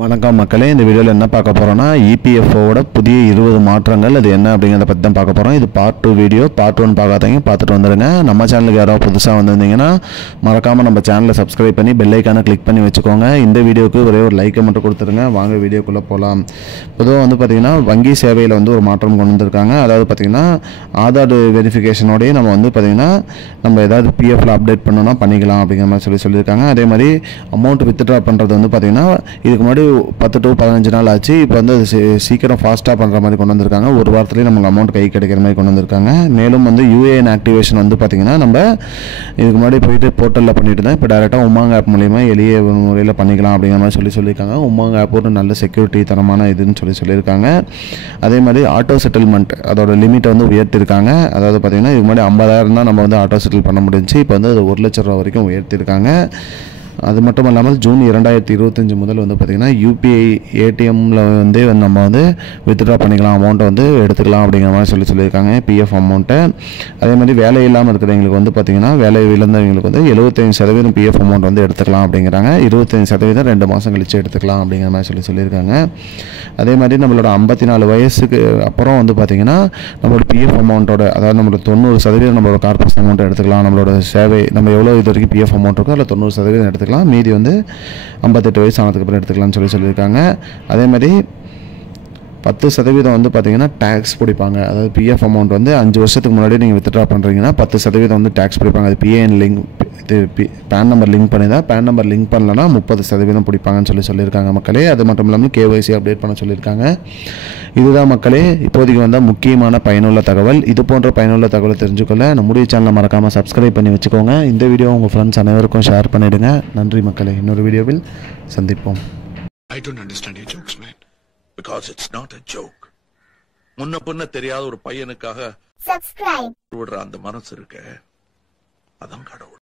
வணக்கம் மக்களே, இந்த வீடியோவில் என்ன பார்க்க போகிறோன்னா இபிஎஃப்ஓட புதிய 20 மாற்றங்கள் அது என்ன அப்படிங்கிறத பற்றி தான் பார்க்க போகிறோம். இது பார்ட் 2 வீடியோ. பார்ட் 1 பார்க்காதீங்க, பார்த்துட்டு வந்துடுங்க. நம்ம சேனலுக்கு யாராவது புதுசாக வந்திருந்தீங்கன்னா மறக்காமல் நம்ம சேனலை சப்ஸ்கிரைப் பண்ணி பெல் ஐக்கானை கிளிக் பண்ணி வச்சுக்கோங்க. இந்த வீடியோவுக்கு ஒரே ஒரு லைக்கை மட்டும் கொடுத்துருங்க. வாங்க வீடியோக்குள்ளே போகலாம். பொதுவாக பார்த்திங்கன்னா வங்கி சேவையில் ஒரு மாற்றம் கொண்டு வந்திருக்காங்க. அதாவது பார்த்திங்கன்னா ஆதார் வெரிஃபிகேஷனோடய நம்ம பார்த்திங்கன்னா நம்ம ஏதாவது பிஎஃப்ல அப்டேட் பண்ணோன்னா பண்ணிக்கலாம் அப்படிங்கிற மாதிரி சொல்லியிருக்காங்க. அதே மாதிரி அமௌண்ட் வித்ட்ரா பண்ணுறது பார்த்திங்கன்னா இதுக்கு முன்னாடி 10 to 15 நாள் ஆச்சு. இப்போ அது சீக்கிரம் ஃபாஸ்ட்டாக பண்ணுற மாதிரி கொண்டு வந்திருக்காங்க. ஒரு வாரத்துலேயே நமக்கு அமௌண்ட் கை கிடைக்கிற மாதிரி கொண்டு வந்திருக்காங்க. மேலும் யூஏஎன் ஆக்டிவேஷன் பார்த்திங்கன்னா நம்ம இதுக்கு முன்னாடி போயிட்டு போர்ட்டலில் பண்ணிட்டு தான் இப்போ டேரெக்டாக உமாங் ஆப் மூலிமா எளிய முறையில் பண்ணிக்கலாம் அப்படிங்கிற மாதிரி சொல்லியிருக்காங்க. உமாங் ஆப் ஒரு நல்ல செக்யூரிட்டி தரமான இதுன்னு சொல்லியிருக்காங்க. அதே மாதிரி ஆட்டோ செட்டில்மெண்ட் அதோட லிமிட்டை உயர்த்திருக்காங்க. அதாவது பார்த்திங்கன்னா இதுக்கு முன்னாடி 50,000 தான் நம்ம ஆட்டோ செட்டில் பண்ண முடிஞ்சு. இப்போ அது 1 லட்சம் ரூபா வரைக்கும் உயர்த்திருக்காங்க. அது மட்டும் இல்லாமல் ஜூன் 2025 முதல் பார்த்திங்கன்னா யூபிஐ ஏடிஎம்மில் நம்ம வித்ட்ரா பண்ணிக்கலாம், அமௌண்ட்டை எடுத்துக்கலாம் அப்படிங்கிற மாதிரி சொல்லியிருக்காங்க பிஎஃப் அமௌண்ட்டை. அதே மாதிரி வேலை இல்லாமல் இருக்கிறவங்களுக்கு பார்த்திங்கன்னா வேலை இழந்தவங்களுக்கு 75% பிஎஃப் அமௌண்ட் எடுத்துக்கலாம் அப்படிங்கிறாங்க. 25% 2 மாதம் கழித்து எடுத்துக்கலாம் அப்படிங்கிற மாதிரி சொல்லியிருக்காங்க. அதே மாதிரி நம்மளோட 54 வயசுக்கு அப்புறம் பார்த்திங்கன்னா நம்மளோட பிஎஃப் அமௌண்ட்டோட அதாவது நம்மளோட 90% நம்மளோட கார்பரேஷன் அமௌண்ட்டை எடுத்துக்கலாம். நம்மளோட சேவை நம்ம எவ்வளோ இது வரைக்கும் பிஎஃப் அமௌண்ட் இருக்கோ அதில் 90% எடுத்துக்கலாம். மீதி 58 வயசு ஆனதுக்கப்புறம் எடுத்துக்கலாம்னு சொல்லியிருக்காங்க. அதே மாதிரி 10% பார்த்திங்கன்னா டேக்ஸ் பிடிப்பாங்க. அதாவது பிஎஃப் அமௌண்ட் 5 வருஷத்துக்கு முன்னாடி நீங்கள் வித்ட்ரா பண்ணுறீங்கன்னா 10% டேக்ஸ் பிடிப்பாங்க. அது பிஏஎன் லிங்க் இது பேன் நம்பர் லிங்க் பண்ணி தான். பேன் நம்பர் லிங்க் பண்ணலன்னா 30% பிடிப்பாங்கன்னு சொல்லியிருக்காங்க மக்களே. அது மட்டும் இல்லாமல் கேஒய்சி அப்டேட் பண்ண சொல்லியிருக்காங்க. இதுதான் மக்களே இப்போதைக்கு முக்கியமான பயனுள்ள தகவல். இது போன்ற பயனுள்ள தகவலை தெரிஞ்சுக்கொள்ள நம்முடைய சேனலை மறக்காமல் சப்ஸ்கிரைப் பண்ணி வச்சுக்கோங்க. இந்த வீடியோ உங்கள் ஃப்ரெண்ட்ஸ் அனைவருக்கும் ஷேர் பண்ணிவிடுங்க. நன்றி மக்களே. இன்னொரு வீடியோவில் சந்திப்போம். I don't understand your jokes, man. Because it's not a joke. முன்ன பின்ன தெரியாத ஒரு பையனுக்காக subscribe விடுற அந்த மனசு இருக்க, அதான் கடவுள்.